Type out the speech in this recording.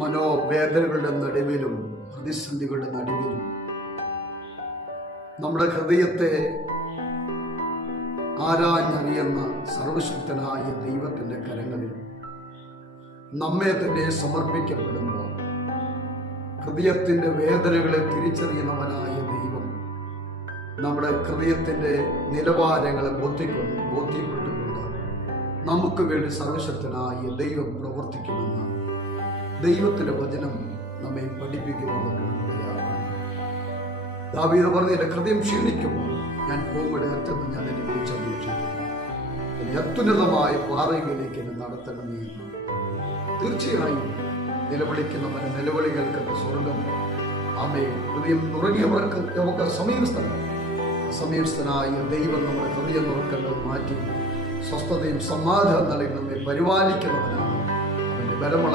മനോവേദനകളുടെ നടുവിലും പ്രതിസന്ധികളുടെ നടുവിലും നമ്മുടെ ഹൃദയത്തെ ആരാഞ്ഞറിയുന്ന സർവശക്തനായ ദൈവത്തിൻ്റെ കരങ്ങളിൽ നമ്മെ തന്നെ സമർപ്പിക്കപ്പെടുമ്പോൾ ഹൃദയത്തിൻ്റെ വേദനകളെ തിരിച്ചറിയുന്നവനായ ദൈവം നമ്മുടെ ഹൃദയത്തിൻ്റെ നിലവാരങ്ങളെ ബോധ്യപ്പെട്ടുകൊണ്ട് നമുക്ക് വേണ്ടി സർവശക്തനായ ദൈവം പ്രവർത്തിക്കുമെന്ന് ദൈവത്തിൻ്റെ വചനം നമ്മെ പഠിപ്പിക്കുവാനുള്ള ദാവീദ് പറഞ്ഞ എൻ്റെ ഹൃദയം ക്ഷീണിക്കുമ്പോൾ ഞാൻ പോകുമ്പോൾ അറ്റത്ത് ഞാൻ എന്നെ വിളിച്ചപേക്ഷിക്കും, എന്നെ അത്യുന്നതമായ പാറയിലേക്ക് എന്നെ നടത്തണമേ എന്ന്. തീർച്ചയായും നിലവിളിക്കുന്നവന്റെ നിലവിളികൾക്ക് സ്വർഗം ആമേ ഹൃദയം നുറങ്ങിയവർക്ക് നമുക്ക് സമീപസ്ഥനായ ദൈവം നമ്മുടെ ഹൃദയം നുറുക്കങ്ങൾ മാറ്റി സ്വസ്ഥതയും സമാധാനം നൽകി നമ്മെ പരിപാലിക്കുന്നവനാണ്. അവൻ്റെ ബലമുള്ള